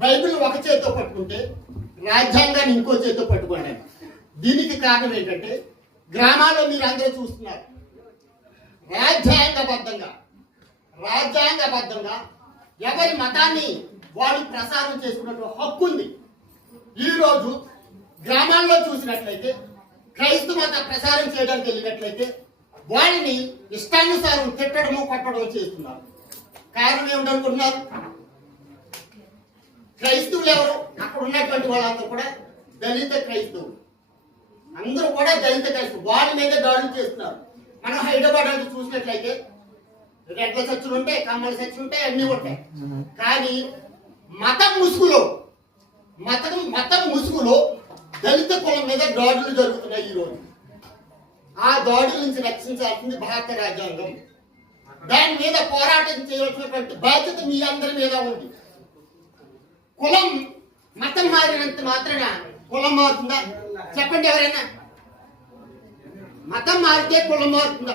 Bible ఒక చేతితో పట్టుకుంటే రాజ్యాంగాన్ని ఇంకో చేతితో పట్టుకున్నాను. దీనికి కారణం ఏంటంటే గ్రామాల్లో మీరు అందరూ చూస్తున్నారు, రాజ్యాంగబద్ధంగా ఎవరి మతాన్ని వాళ్ళు ప్రసారం చేసుకున్నట్టు హక్కు ఉంది. ఈరోజు గ్రామాల్లో చూసినట్లయితే క్రైస్తవ మత ప్రసారం చేయడానికి వెళ్ళినట్లయితే వాళ్ళని ఇష్టానుసారం తిట్టడము కొట్టడము చేస్తున్నారు. కారణం ఏమిటనుకుంటున్నారు? క్రైస్తవులు ఎవరు? అక్కడ ఉన్నటువంటి వాళ్ళందరూ కూడా దళిత క్రైస్తవులు, అందరూ కూడా దళిత క్రైస్తవులు. వాళ్ళ మీద దాడులు చేస్తున్నారు. మనం హైదరాబాద్ అంటే చూసినట్లయితే రెడ్ల చర్చలు ఉంటాయి, కమ్మల చర్చలు ఉంటాయి, అన్ని ఉంటాయి. కానీ మతం ముసుగులో దళిత కులం మీద దాడులు జరుగుతున్నాయి. ఈరోజు ఆ దాడుల నుంచి రక్షించాల్సింది భారత రాజ్యాంగం. దాని మీద పోరాటం చేయవలసినటువంటి బాధ్యత మీ అందరి మీద ఉంది. కులం మతం మారినంత మాత్రాన కులం మారుతుందా? చెప్పండి ఎవరైనా. మతం మారితే కులం మారుతుందా?